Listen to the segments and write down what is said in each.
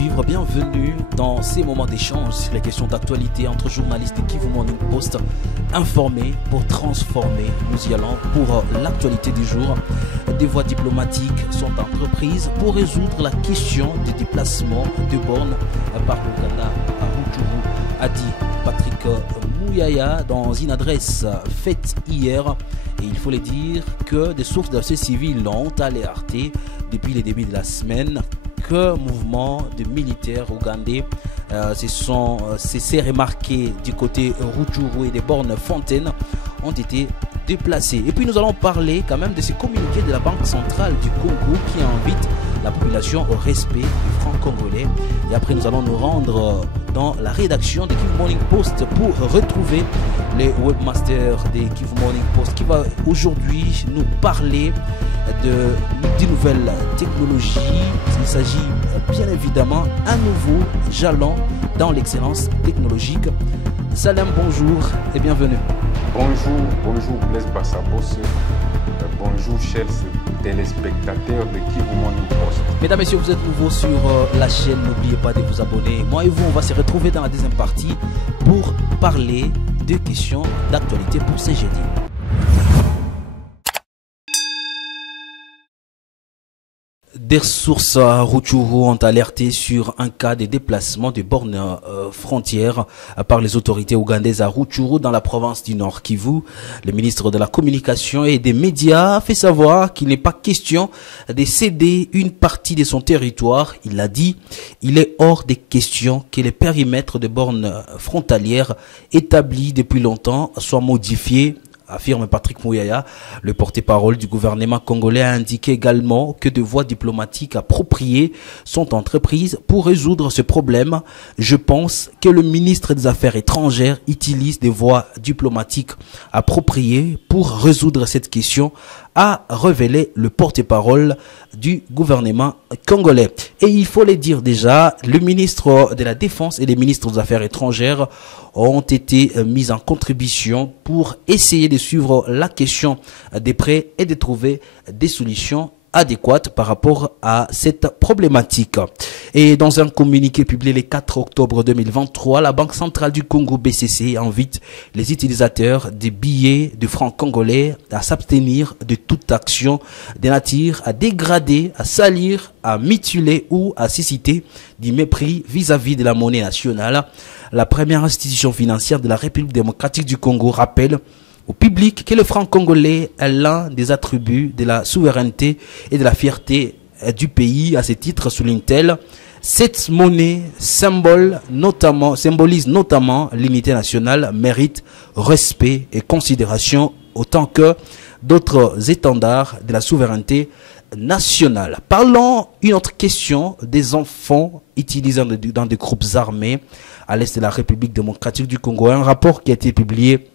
suivre, bienvenue dans ces moments d'échange sur les questions d'actualité entre journalistes de Kivu Morning Post, informés pour transformer. Nous y allons pour l'actualité du jour. Des voies diplomatiques sont entreprises pour résoudre la question des déplacements de bornes par l'Ouganda à Rutshuru, a dit Patrick Muyaya dans une adresse faite hier. Et il faut le dire que des sources de la société civile ont alerté depuis le début de la semaine que mouvement de militaires ougandais s'est remarqué du côté Rutshuru et des bornes Fontaine ont été déplacés. Et puis nous allons parler quand même de ce communiqué de la Banque centrale du Congo qui invite la population au respect du franc congolais. Et après nous allons nous rendre dans la rédaction de Kivu Morning Post pour retrouver les webmasters de Kivu Morning Post qui va aujourd'hui nous parler de nouvelles technologies. Il s'agit bien évidemment un nouveau jalon dans l'excellence technologique. Salam, bonjour et bienvenue. Bonjour Blaise Bassabos. Bonjour chers téléspectateurs de Kivu Morning Post. Mesdames, Messieurs, vous êtes nouveaux sur la chaîne, n'oubliez pas de vous abonner. Moi et vous, on va se retrouver dans la deuxième partie pour parler de questions d'actualité pour ce jeudi. Des sources à Rutshuru ont alerté sur un cas de déplacement de bornes frontières par les autorités ougandaises à Rutshuru dans la province du Nord Kivu. Le ministre de la Communication et des Médias a fait savoir qu'il n'est pas question de céder une partie de son territoire. Il l'a dit, il est hors des questions que les périmètres de bornes frontalières établis depuis longtemps soient modifiés, affirme Patrick Muyaya. Le porte-parole du gouvernement congolais a indiqué également que des voies diplomatiques appropriées sont entreprises pour résoudre ce problème. Je pense que le ministre des Affaires étrangères utilise des voies diplomatiques appropriées pour résoudre cette question, a révélé le porte-parole du gouvernement congolais. Et il faut le dire déjà, le ministre de la Défense et les ministres des Affaires étrangères ont été mis en contribution pour essayer de suivre la question de près et de trouver des solutions adéquates par rapport à cette problématique. Et dans un communiqué publié le 4 octobre 2023, la Banque centrale du Congo BCC invite les utilisateurs des billets de francs congolais à s'abstenir de toute action de nature à dégrader, à salir, à mutiler ou à susciter du mépris vis-à-vis de la monnaie nationale. La première institution financière de la République démocratique du Congo rappelle au public que le franc congolais est l'un des attributs de la souveraineté et de la fierté du pays. À ce titre, souligne-t-elle, cette monnaie symbolise notamment l'unité nationale, mérite respect et considération autant que d'autres étendards de la souveraineté nationale. Parlons une autre question des enfants utilisés dans des groupes armés à l'est de la République démocratique du Congo. Un rapport qui a été publié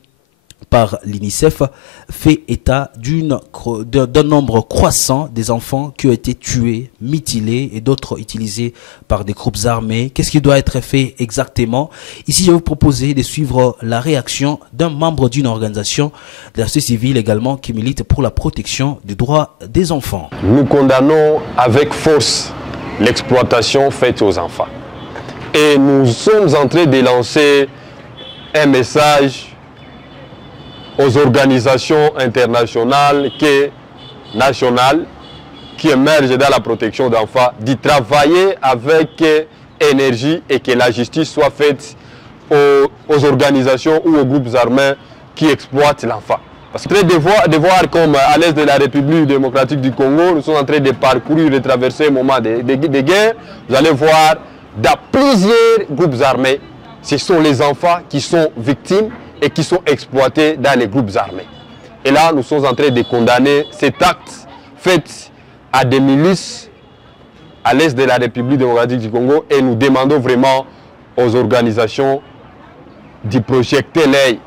par l'UNICEF fait état d'un nombre croissant des enfants qui ont été tués, mutilés et d'autres utilisés par des groupes armés. Qu'est-ce qui doit être fait exactement? Ici, je vais vous proposer de suivre la réaction d'un membre d'une organisation de la société civile également qui milite pour la protection des droits des enfants. Nous condamnons avec force l'exploitation faite aux enfants. Et nous sommes en train de lancer un message aux organisations internationales nationales qui émergent dans la protection d'enfants, d'y travailler avec énergie et que la justice soit faite aux organisations ou aux groupes armés qui exploitent l'enfant. Parce que de voir comme à l'est de la République démocratique du Congo, nous sommes en train de parcourir, de traverser un moment de guerre. Vous allez voir dans plusieurs groupes armés, ce sont les enfants qui sont victimes et qui sont exploités dans les groupes armés. Et là, nous sommes en train de condamner cet acte fait à des milices à l'est de la République démocratique du Congo et nous demandons vraiment aux organisations d'y projeter l'œil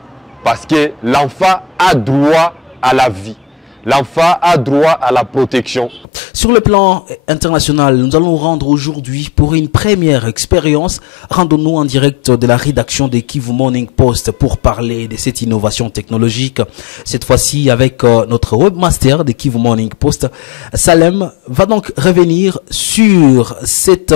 parce que l'enfant a droit à la vie. l'enfant a droit à la protection. Sur le plan international, nous allons nous rendre aujourd'hui pour une première expérience. Rendons-nous en direct de la rédaction de Kivu Morning Post pour parler de cette innovation technologique. Cette fois-ci avec notre webmaster de Kivu Morning Post, Salem, va donc revenir sur cette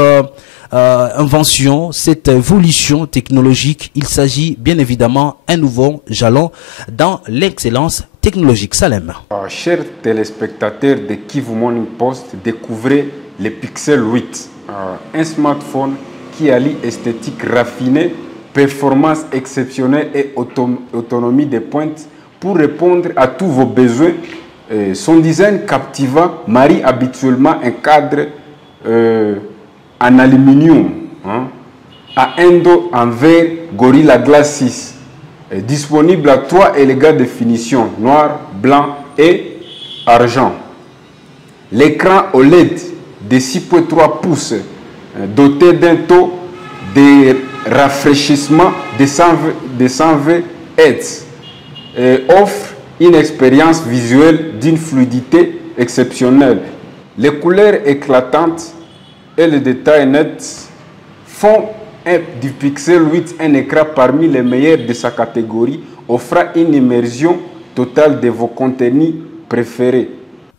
invention, cette évolution technologique. Il s'agit bien évidemment d'un nouveau jalon dans l'excellence technologique. Salem. Chers téléspectateurs de Kivu Morning Post, découvrez le Pixel 8, un smartphone qui allie esthétique raffinée, performance exceptionnelle et autonomie de pointe pour répondre à tous vos besoins. Son design captivant marie habituellement un cadre en aluminium à un dos en verre Gorilla Glass 6, disponible à 3 élégantes définitions, noir, blanc et argent. L'écran OLED de 6,3 pouces doté d'un taux de rafraîchissement de 120 Hz offre une expérience visuelle d'une fluidité exceptionnelle. Les couleurs éclatantes et les détails nets font du Pixel 8 un écran parmi les meilleurs de sa catégorie, offrant une immersion totale de vos contenus préférés.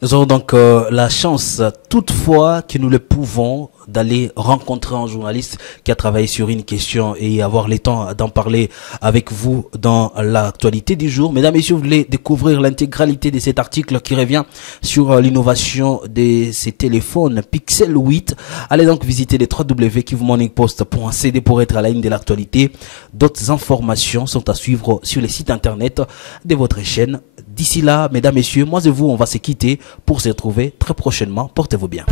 Nous aurons donc la chance, toutefois que nous le pouvons, d'aller rencontrer un journaliste qui a travaillé sur une question et avoir le temps d'en parler avec vous dans l'actualité du jour. Mesdames et messieurs, vous voulez découvrir l'intégralité de cet article qui revient sur l'innovation de ces téléphones Pixel 8. Allez donc visiter les www.kivumorningpost.cd pour être à la ligne de l'actualité. D'autres informations sont à suivre sur les sites internet de votre chaîne. D'ici là, mesdames et messieurs, moi et vous, on va se quitter pour se retrouver très prochainement. Portez-vous bien.